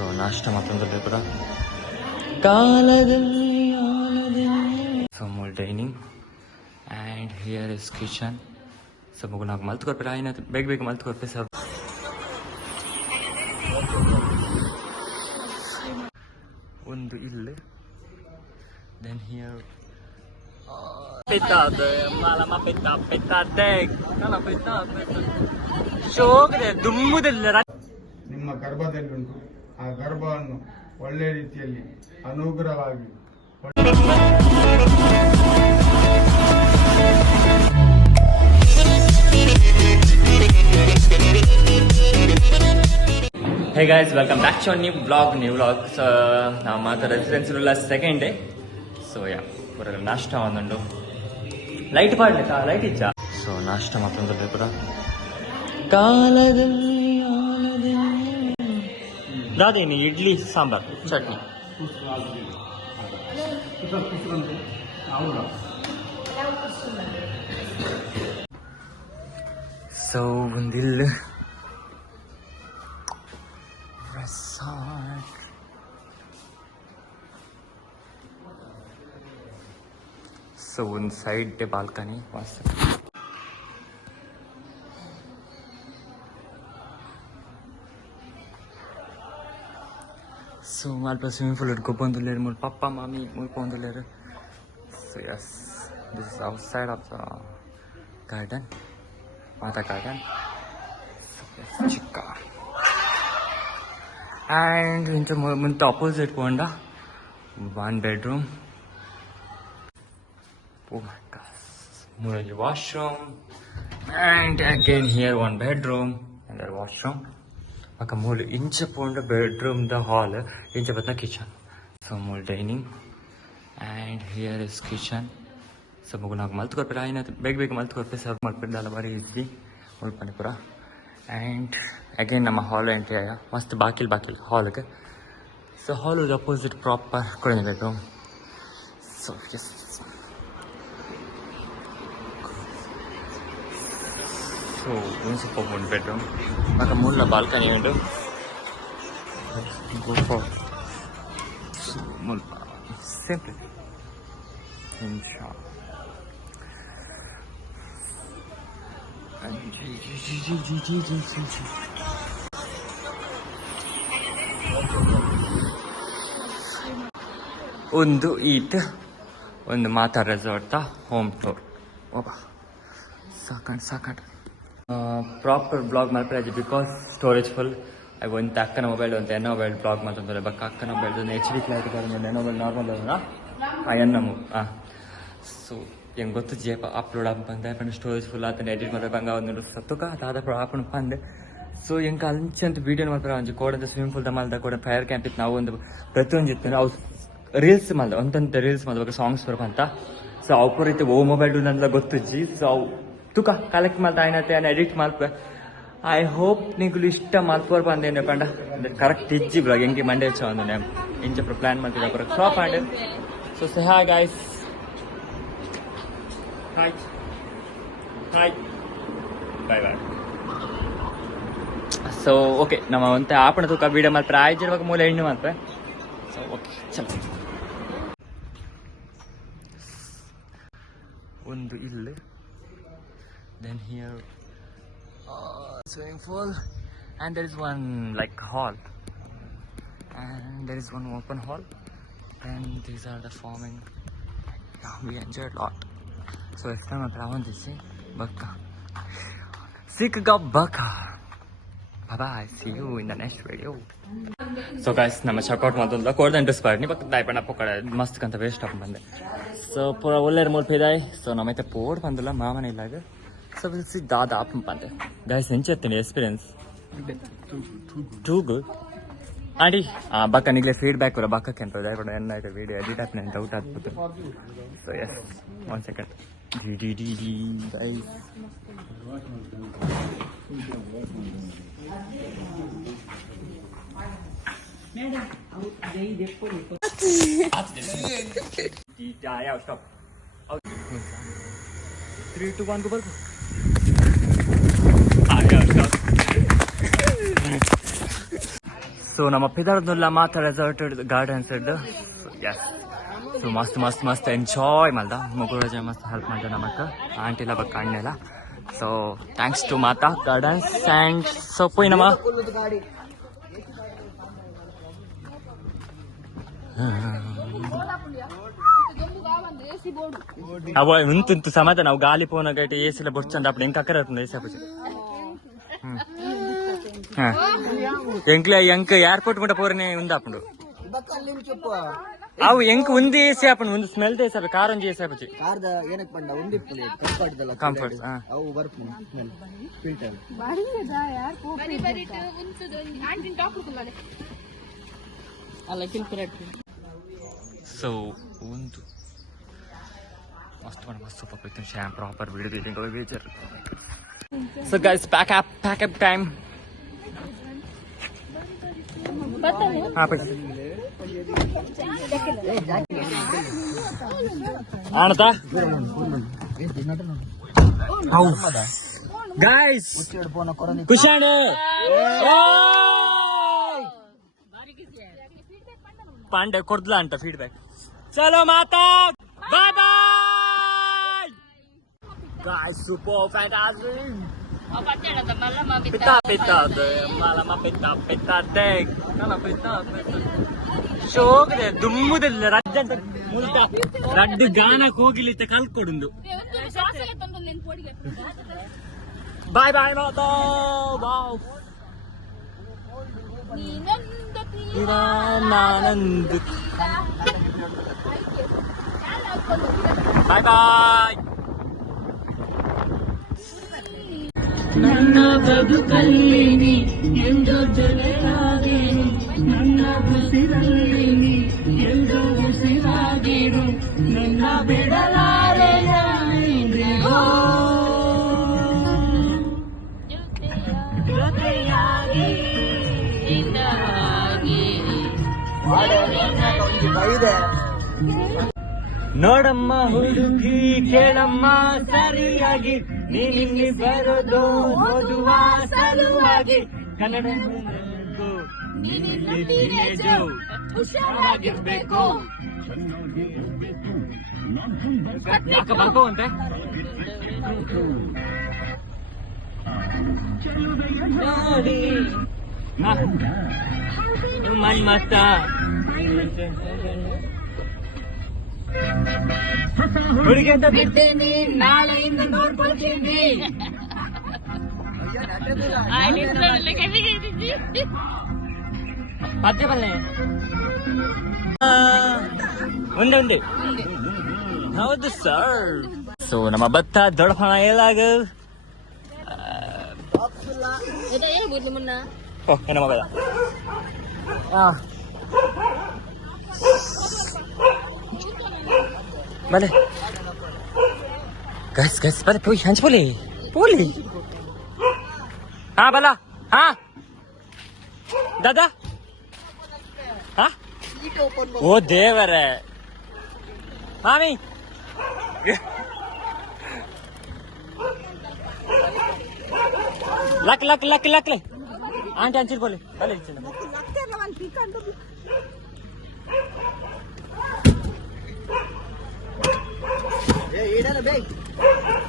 So ನಾಷ್ಟ ಮತ್ತೊಂದು ಕೂಡ ಕಾಲದಲ್ಲಿ ಸೊ ಮೂಲ್ dining and here is kitchen. So ಮಗು ನಾವು ಮಲ್ತ್ಕೊಡ್ಬೇಡ ಏನಾಯ್ತು ಬೇಗ ಬೇಗ ಮಲ್ತ್ಕೊಡ್ಬೇ ಸರ್. ಒಂದು ಇಲ್ಲಿ ದೆನ್ ಹಿಯರ್ ನಿಮ್ಮ ಗರ್ಭದಲ್ಲಿ ಉಂಟು. ಆ ಗರ್ಭವನ್ನು ಒಳ್ಳೆ ರೀತಿಯಲ್ಲಿ ಅನುಗ್ರಹವಾಗಿ Hey guys, welcome back to our new vlog. Now Maatha residence second day. So yeah, pura nashta vandu light paadlika light icha. So nashta mattondru pura kaladalli aladalli dadini idli sambar chutney. So undillu resort. So inside the balcony was so malpa swimming pool go bandulere mul papa mommy mul bandulere. So yes, this is outside of the garden, Maatha Garden. So yes, chikka. And into the opposite ponda, one bedroom. Oh my gosh, washroom, and again here one bedroom and a washroom. Aka mole inch ponda bedroom the hall, inch patna kitchen. So mole dining, and here is kitchen. So magu nagu maltkorpera ಏನಾಯ್ತು ಬೇಗ ಬೇಗ ಮಲ್ತ್ಕೊಡ್ಬೇ serve ಮಾಡ್ಬಿಟ್ಟು ಹಲವಾರು ಇದ್ವಿ ಉಳ್ಪನಿಪುರ. And again ನಮ್ಮ ಹಾಲ್ entry ಆಯ ಮಸ್ತ್ ಬಾಕಿಲ್ ಹಾಲ್ಗೆ. ಸೊ ಹಾಲ್ ಅಪೋಸಿಟ್ ಪ್ರಾಪರ್ ಕೊಡೋಣ ಬೆಡ್ರೂಮ್. ಸೊ ಎಸ್, ಸೊ ಒಂದು ಸ್ವಲ್ಪ ಒಂದು ಬೆಡ್ರೂಮ್ ಮತ್ತು ಮೂಲ ಬಾಲ್ಕನಿ ಉಂಟು. ಮುಲ್ಪ ಸಿಂಪಲ್ ಇನ್ಶಾ ಒಂದು ಈಟ್ ಒಂದು ಮಾತಾ ರೆಸಾರ್ಟ್ ಹೋಮ್ ಟೂರ್. ಓಬಾ ಸಾಕಂಡ್ ಪ್ರಾಪರ್ ಬ್ಲಾಗ್ ಮಾಡ್ತಾರೆ ಬಿಕಾಸ್ ಸ್ಟೋರೇಜ್ ಫುಲ್. ಒಂದು ಅಕ್ಕನ ಮೊಬೈಲ್ ಒಂದು ಎನ್ನ ಮೊಬೈಲ್ ಬ್ಲಾಗ್ ಮಾಡ್ತಾರೆ. ಬಕ್ಕ ಅಕ್ಕನ ಮೊಬೈಲ್ ಒಂದು HD ಕ್ಲಾರಿಟಿ ಒಂದು ಎನ್ನ ಮೊಬೈಲ್ ನಾರ್ಮಲ್ ಎನ್ನ ಸೊ ಹೆಂಗೆ ಗೊತ್ತು ಜೇಪ ಅಪ್ಲೋಡ್ ಬಂದೆ ಸ್ಟೋರೇಜ್ ಫುಲ್ ಆತನ ಎಡಿಟ್ ಮಾಡ್ಬೇಕು ಹಂಗೆ ಒಂದು ಸತ್ತುಕ ಅದಾದ ಆಪಣ ಬಂದೆ. ಸೊ ಹೆಂಗೆ ಅಂಚಂತ ವೀಡಿಯೋ ಮಾಡ್ತಾರೆ ಅಂಚೆ ಕೋಡಂತ ಸ್ವಿಮ್ಮಿಂಗ್ ಪೂಲ್ ಮಲ್ದ ಕೂಡ ಫೈರ್ ಕ್ಯಾಂಪ್ ಇತ್ತು. ನಾವು ಒಂದು ಪ್ರತಿಯೊಂದು ಇತ್ತು ಅವು ರೀಲ್ಸ್ ಮಲ್ದ ಒಂದಂತ ರೀಲ್ಸ್ ಮಾಡ್ಬೇಕು ಸಾಂಗ್ಸ್ ಬರ್ಬಂತ. ಸೊ ಅವು ಪೂರ ಇತ್ತು ಓ ಮೊಬೈಲ್ ನಂದಲ ಗೊತ್ತಜ್ಜಿ. ಸೊ ಅವು ತುಕ ಕಲೆಕ್ಟ್ ಮಾಡ್ತಾ ಏನತ್ತೆ ಎಡಿಟ್ ಮಾಡ್ಪೆ. ಐ ಹೋಪ್ ನಿಂಗೆ ಇಷ್ಟ ಮಲ್ಪೋರ್ ಬಂದೇನೆ ಪಂಡ ಕರೆಕ್ಟ್ ಇಜ್ಜಿ ಬ್ಲಾಗ್ ಹೆಂಗೆ ಮಂಡೆ ಹಚ್ಚ ಒಂದು ನೇಮ್ ಇಂಚ ಪ್ಲಾನ್ ಮಾಡ್ತಿದ್ದೆ ಪೂರ shop and. So say hi guys, hi hi bye bye. So okay ನಮ್ಮ ಒಂತೆ ಆಪಣ ತೂಕ ವೀಡಿಯೋ ಮಾಡ್ತಾರೆ ಆಯ್ತಿರುವಾಗ ಮೂಲ ಹೆಣ್ಣು ಮಾಡ್ತಾರೆ. ಸೊ ಓಕೆ ಚಲ ಒಂದು ಇಲ್ಲಿ then here swimming pool and there is one like hall and there is one open hall and these are the farming. Yeah, we enjoyed a lot. So next time I want to see baka sikga baka. Bye bye, see you in the next video. So guys, nama checkout madonda ಕೋಡ್ interest ಪಾಡ್ನಿ ಬಕ್ ದೈಪಣ ಪಕಡ ಮಸ್ತ್ ಕಂತ waste app ಬಂದೆ. So ಪೂರ ಒಳ್ಳೆ ಮೂಲ್ ಪೇದಾಯ್. ಸೊ ನಮ್ಮೈತೆ ಪೋಡ್ ಬಂದಿಲ್ಲ ಮಾಮನ ಇಲ್ಲಾಗ. So we'll see Dada up and guys, enjoy experience. Too good. Adi, baka nigle feedback or baka can provide for the video edit up and out. So yes, 1 second. Guys. Stop. 3, 2, 1 go. So so ನಮ್ಮ ಪಿದಾರ್ದುಲ್ಲ ಮಾತಾ resort gardens ಇದ್ದು S so ಮಸ್ತ್ ಮಸ್ತ್ ಮಸ್ತ್ enjoy ಮಾಡ್ದ ಮಗುರಜ ಮಸ್ತ್ help ಮಾಡ್ದೆ ನಮಕ್ ಆಂಟಿಲ ಬಕ್ಕ ಅಣ್ಣೆಲ್ಲ so thanks to Mata gardens and so ಪೋಯ್ನಮ್ಮ ಅವ ಉಂತು ಸಮಾಧಾನ ನಾವು ಗಾಲಿ ಪೋನಾಗೈತೆ ಏಸಿಲ ಬೊಡ್ಚಂದ ಅప్పుడు ఇంకా అక్కరవుతుంది ఏసేపు ఎంక ఎయిర్పోర్ట్ కూడా పోరనే ఉంది అప్పుడు అవు ఎంక ఉంది వేసి అప్పుడు ముందు స్మెల్ చేసాపు కారం చేసాపు కంఫర్ట్ ಸೊ ಒಂದು ಮಸ್ತ್ ಮಸ್ತ್ ಹೋಗ್ತೈತೆ ಶ್ಯಾಮ್ ಪ್ರಾಪರ್ ವಿಡಿಯೋ ಎಡಿಟಿಂಗ್ ಬೇಜಾರು so guys pack up time ಆನತಾ ಗೈಸ್ ಖುಷಾಣೆ ಪಾಂಡೆ ಕೊಡ್ದಲ ಅಂತ ಫೀಡ್ಬ್ಯಾಕ್ ಚಲೋ ಮಾತಾ ಬಾಯ್ ಬಾಯ್ guys super fantastic pita malama pita deg nana pita ಶೋಕ್ರೆ ದುಮ್ಮುದಿಲ್ಲ ರಜ್ಜಂತ ಮುಲ್ಟ ರಡ್ಡು ಗಾನಕ್ಕೆ ಹೋಗಿಲಿತ್ತೆ ಕಲ್ಕೊಡುಂದು ಬಾಯ್ ಬಾಯ್ ಮಾತಾ ಬಾವ್ ನಾನಂದು ಬಾಯ್ ಬಾಯ್ ನನ್ನ ಬದುಕಲ್ಲಿ ನೀ ಎಂದು ಜೊತೆಯಾಗೇನು ನನ್ನ ಉಸಿರಲ್ಲಿ ನೀ ಎಂದು ಉಸಿರಾಗೇನು ನನ್ನ ಬಿಡಲಾರೆ ನಾನೆಂದಿಗೋ ಜೊತೆಯಾಗಿ ನೋಡಮ್ಮ ಹುಡುಗಿ ಕೇಳಮ್ಮ ಸರಿಯಾಗಿ ನೀನಿಲ್ಲಿ ಬರೋದು ಓದುವ ಸಲುವಾಗಿ ಕನ್ನಡ ಹುಷಾರಾಗಿರ್ಬೇಕು ಯಾಕೆ ಬರ್ಕೋವಂತೆ ನೋಡಿ ಮನ್ಮತ್ತ ಹುಡುಗಿ ಅಂತ ಬಿಡ್ತೀನಿ ನಾಳೆಯಿಂದ ನೋಡ್ಕೊಳ್ತೀನಿ ಪದ್ಯ ಬಲ್ಲೆ ಉಂಡೆ ಹೌದು ಸರ್ ಸೊ ನಮ್ಮ ಭತ್ತ ದೊಡ್ಡಪಣ ಎಲ್ಲಾಗ ಏನ ಮಗಳ Vale. Guys, vale, poi, hands poli. Bala. Dada. Oh, devare. Mami. Lak. Auntie anchir poli. Vale, ichina.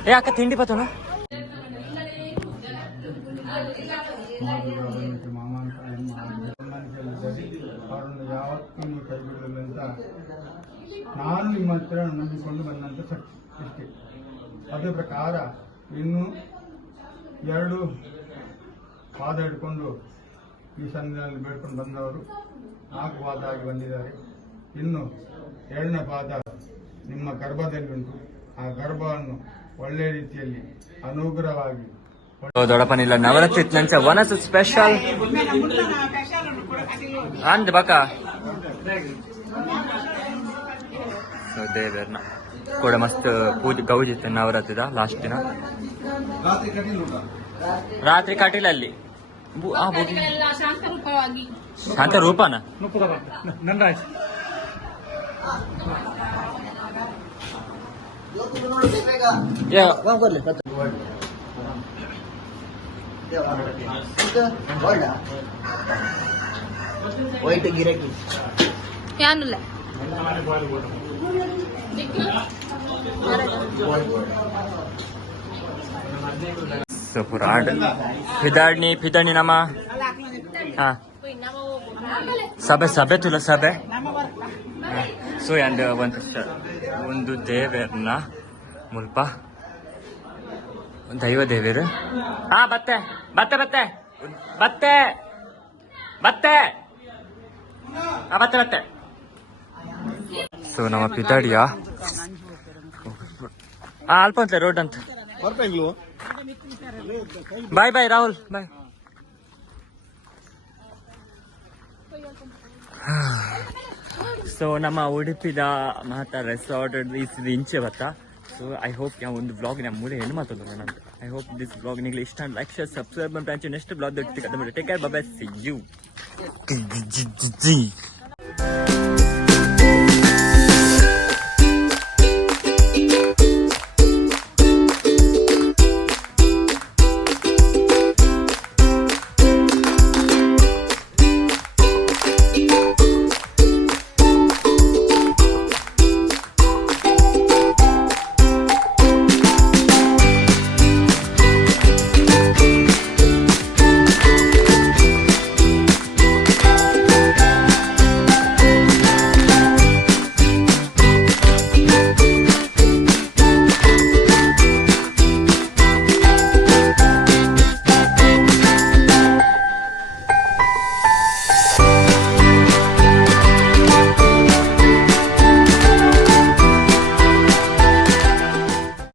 ఏ అక్క తిండి పోతున్నా ಅವರನ್ನು ಯಾವತ್ತೂ ನೀವು ಕೈ ಬಿಡಲಿಲ್ಲ ಅಂತ ನಾನು ನಿಮ್ಮ ಹತ್ರ ನಂಬಿಕೊಂಡು ಬಂದಂಥ ಶಕ್ತಿ ಇಷ್ಟೇ. ಅದೇ ಪ್ರಕಾರ ಇನ್ನು 2 ಪಾದ ಹಿಡ್ಕೊಂಡು ಈ ಸನ್ನಿಧಿಯಲ್ಲಿ ಬೇಡ್ಕೊಂಡು ಬಂದವರು 4 ಪಾದ ಆಗಿ ಬಂದಿದ್ದಾರೆ. ಇನ್ನು 2ನೇ ಪಾದ ನಿಮ್ಮ ಗರ್ಭದಲ್ಲಿ ಉಂಟು. ಆ ಗರ್ಭವನ್ನು ಒಳ್ಳೆ ರೀತಿಯಲ್ಲಿ ಅನುಗ್ರಹವಾಗಿ ದೊಡ್ಡಪ್ಪನಿಲ್ಲ ನವರಾತ್ರಿ ನಂಚ ವನಸು ಸ್ಪೆಷಲ್ ಅಂದ್ ಬಕ ಸೊ ದೇವರ್ನ ಕೂಡ ಮಸ್ತ್ ಪೂಜೆ ಗೌಜಿತ್ತು ನವರಾತ್ರಿದ ಲಾಸ್ಟ್ ದಿನ ರಾತ್ರಿ ಕಟೀಲಲ್ಲಿ ಶಾಂತ ರೂಪನ ನನ್ರಾಜ್ white ಗಿರಕಿ ಯಾನುಲ್ಲ Sepurad. Pidani nama. Ha. Sabe tula sabe. So and one picture. Undu deverna mulpa. Daiva deveru. Ha batte. Ha batte. So nama pidadiya. Ha alpante road ant. Bye Rahul. Bye. So nama Udupi da Matha resort is inche bata. So I hope ya ಒಂದು vlog ನ ಮೂಲೆ ಏನು ಮಾತಾಡೋಣ ಅಂತ. I hope this vlog ನಿಮಗೆ ಇಷ್ಟ and like share subscribe and next vlog take care. Bye bye. See you.